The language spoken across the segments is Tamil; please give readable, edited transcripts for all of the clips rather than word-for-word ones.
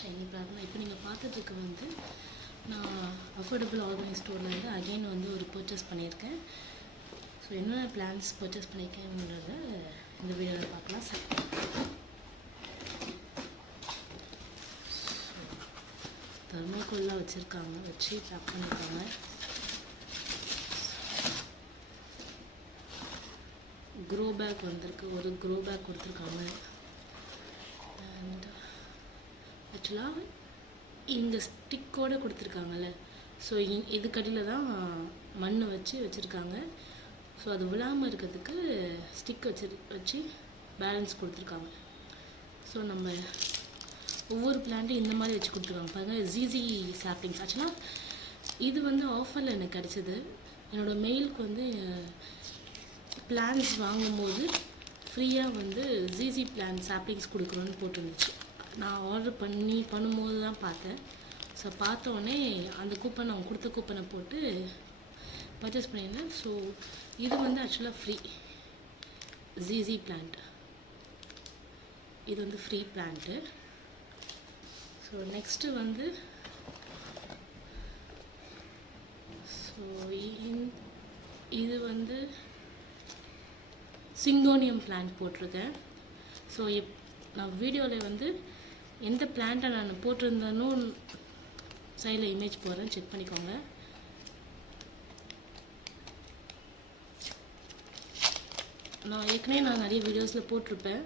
ஷைனி பிரார்த்தனா. இப்போ நீங்கள் பார்த்துட்டு வந்து நான் அஃபோர்டபுள் ஆர்கானிக் ஸ்டோர்லேருந்து அகைன் வந்து ஒரு பர்ச்சேஸ் பண்ணியிருக்கேன். ஸோ என்னென்ன பிளான்ஸ் பர்ச்சேஸ் பண்ணியிருக்கேன்றத இந்த வீடியோவில் பார்க்கலாம். தெர்மோகோல்லாம் வச்சுருக்காங்க, வச்சு பேக் பண்ணியிருக்காங்க. க்ரோ பேக் வந்திருக்கு, ஒரு க்ரோ பேக் கொடுத்துருக்காங்க. அண்ட் ஆக்சுவலாக இங்கே ஸ்டிக்கோடு கொடுத்துருக்காங்கல்ல, ஸோ இதுக்கடியில் தான் மண் வச்சுருக்காங்க. ஸோ அது விழாமல் இருக்கிறதுக்கு ஸ்டிக் வச்சு பேலன்ஸ் கொடுத்துருக்காங்க. ஸோ நம்ம ஒவ்வொரு பிளான்ட்டும் இந்த மாதிரி வச்சு கொடுத்துருக்காங்க பாருங்கள். GC saplings. ஆக்சுவலாக இது வந்து ஆஃபரில் எனக்கு கிடச்சிது. என்னோடய மெயிலுக்கு வந்து பிளான்ஸ் வாங்கும்போது ஃப்ரீயாக வந்து ஜிசி பிளான் சாப்ளிங்ஸ் கொடுக்குறோன்னு போட்டுருந்துச்சு. நான் ஆர்டர் பண்ணும்போது தான் பார்த்தேன். ஸோ பார்த்தோன்னே அந்த கூப்பன் அவங்க கொடுத்த கூப்பனை போட்டு பர்ச்சேஸ் பண்ணியிருந்தேன். ஸோ இது வந்து ஆக்சுவலாக ஃப்ரீ ஜிசி பிளான்ட். இது வந்து ஃப்ரீ பிளான்ட்டு. ஸோ நெக்ஸ்ட்டு வந்து ஸோ இது வந்து சிங்கோனியம் பிளான்ட் போட்டிருக்கேன். ஸோ நான் வீடியோவில் வந்து எந்த பிளான்ட்டை நான் போட்டிருந்தேனோ சைடில் இமேஜ் போடுறேன், செக் பண்ணிக்கோங்க. நான் ஏற்கனவே நிறைய வீடியோஸில் போட்டிருப்பேன்.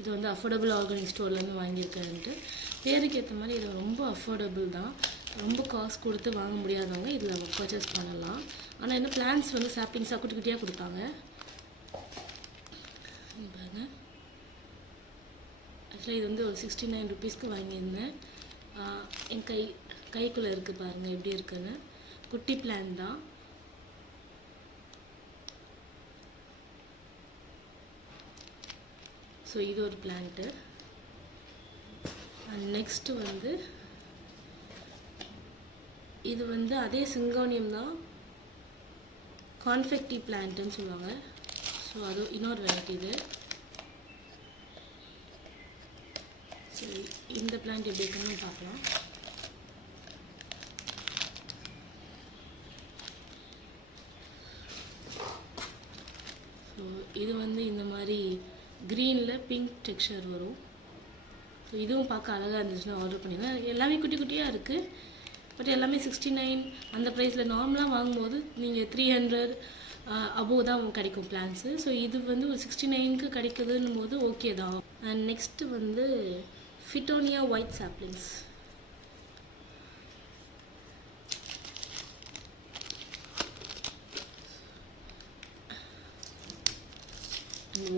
இது வந்து அஃபோர்டபுள் ஆர்கானிக் ஸ்டோர்லேருந்து வாங்கியிருக்கேன்ட்டு. பேருக்கு ஏற்ற மாதிரி இது ரொம்ப அஃபோர்டபுள் தான். ரொம்ப காசு கொடுத்து வாங்க முடியாதவங்க இதில் பர்ச்சேஸ் பண்ணலாம். ஆனால் என்ன பிளான்ஸ் வந்து சாப்பிங்ஸாக குட்டி குட்டியாக கொடுப்பாங்க பாருங்க. ஆக்சுவலாக இது வந்து ஒரு 69 ருபீஸ்க்கு வாங்கியிருந்தேன். என் கைக்குள்ளே இருக்குது பாருங்கள் எப்படி இருக்குன்னு. குட்டி பிளான் தான். ஸோ இது ஒரு பிளான்ட்டு. அண்ட் நெக்ஸ்ட்டு வந்து இது வந்து அதே சிங்கோனியம் தான், கான்ஃபெக்டி பிளான்ட்டுன்னு சொல்லுவாங்க. ஸோ அது இன்னொரு வெரைட்டி. இது சரி, இந்த பிளான்ட் எப்படி இருக்குன்னு பார்க்கலாம். ஸோ இது வந்து இந்த மாதிரி க்ரீனில் பிங்க் டெக்ஸ்சர் வரும். ஸோ இதுவும் பார்க்க அழகாக இருந்துச்சுன்னா ஆர்டர் பண்ணிடுவேன். எல்லாமே குட்டி குட்டியாக இருக்குது. பட் எல்லாமே 69 அந்த ப்ரைஸில். நார்மலாக வாங்கும்போது நீங்கள் 300 அபோவ் தான் கிடைக்கும் பிளான்ஸு. ஸோ இது வந்து ஒரு 69க்கு கிடைக்குதுன்னும் போது ஓகே தான். அண்ட் நெக்ஸ்ட்டு வந்து ஃபிட்டோனியா ஒயிட் சாப்ளிங்ஸ்.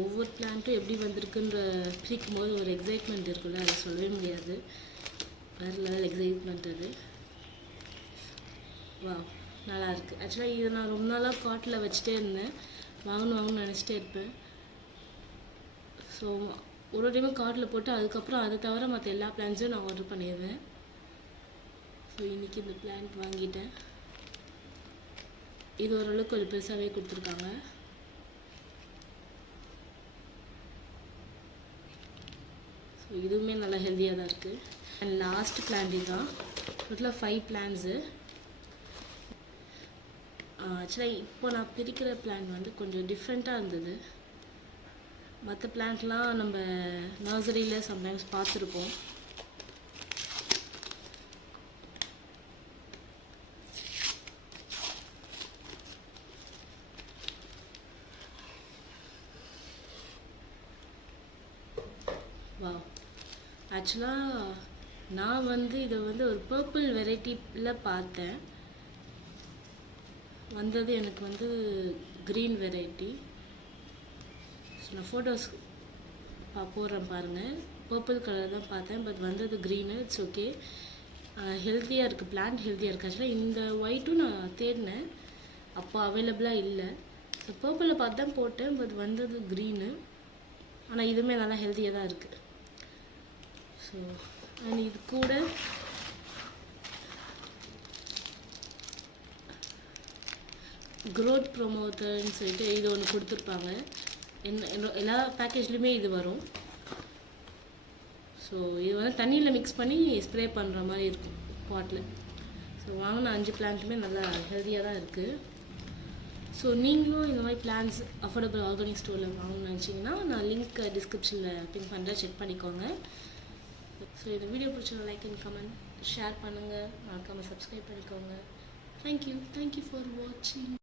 ஒவ்வொரு பிளான்ட்டும் எப்படி வந்திருக்குன்ற பிரிக்கும் போது ஒரு எக்ஸைட்மெண்ட் இருக்குல்ல, அதை சொல்லவே முடியாது. வேறு லெவல் எக்ஸைட்மெண்ட் அது. வா, நல்லாயிருக்கு. ஆக்சுவலாக இது நான் ரொம்ப நாளாக காட்டில் வச்சுட்டே இருந்தேன், வாங்கணும்னு நினச்சிட்டே இருப்பேன். ஸோ ஒரு டைமும் காட்டில் போட்டு அதுக்கப்புறம் அதை தவிர மற்ற எல்லா பிளான்ஸையும் நான் ஆர்டர் பண்ணிடுவேன். ஸோ இன்றைக்கி இந்த பிளான்ட் வாங்கிட்டேன். இது ஓரளவுக்கு கொஞ்சம் பெருசாகவே கொடுத்துருக்காங்க. ஸோ இதுவுமே நல்லா ஹெல்த்தியாக தான் இருக்குது. அண்ட் லாஸ்ட் பிளான்ட் இதுதான். டோட்டலாக 5 பிளான்ஸு. ஆக்சுவலாக இப்போ நான் பிரிக்கிற பிளான் வந்து கொஞ்சம் டிஃப்ரெண்ட்டாக இருந்தது. மற்ற பிளான்ட்லாம் நம்ம நர்சரியில் சம்டைம்ஸ் பார்த்துருப்போம். வா, ஆக்சுவலாக நான் வந்து இதை வந்து ஒரு பர்பிள் வெரைட்டியில் பார்த்தேன். வந்தது எனக்கு வந்து க்ரீன் வெரைட்டி. ஸோ நான் ஃபோட்டோஸ் போடுறேன் பாருங்கள். பர்பிள் கலர் தான் பார்த்தேன், பட் வந்தது க்ரீனு. இட்ஸ் ஓகே, ஹெல்த்தியாக இருக்குது. பிளான்ட் ஹெல்த்தியாக இருக்குது. ஆக்சுவலாக இந்த ஒயிட்டும் நான் தேடினேன், அப்போ அவைலபிளாக இல்லை. ஸோ பர்பிளில் பார்த்து தான் போட்டேன், பட் வந்தது க்ரீனு. ஆனால் இதுவுமே நல்லா ஹெல்த்தியாக தான் இருக்குது. ஸோ அண்ட் இது கூட க்ரோத் ப்ரொமோட்டர்னு சொல்லிட்டு இது ஒன்று கொடுத்துருப்பாங்க. எல்லா பேக்கேஜ்லேயுமே இது வரும். ஸோ இது வந்து தண்ணியில் மிக்ஸ் பண்ணி ஸ்ப்ரே பண்ணுற மாதிரி இருக்கும் பாட்டில். ஸோ வாங்கின 5 பிளான்ட்டுமே நல்லா ஹெல்த்தியாக தான் இருக்குது. ஸோ நீங்களும் இந்த மாதிரி பிளான்ஸ் அஃபோர்டபுள் ஆர்கானிக் ஸ்டோரில் வாங்கணும்னு நினச்சிங்கன்னா நான் லிங்க் டிஸ்கிரிப்ஷனில் பின் பண்ணுறேன், செக் பண்ணிக்கோங்க. ஸோ இந்த வீடியோ பிடிச்ச லைக் அண்ட் கமெண்ட் ஷேர் பண்ணுங்கள், மறக்காமல் சப்ஸ்கிரைப் பண்ணிக்கோங்க. தேங்க்யூ ஃபார் வாட்சிங்.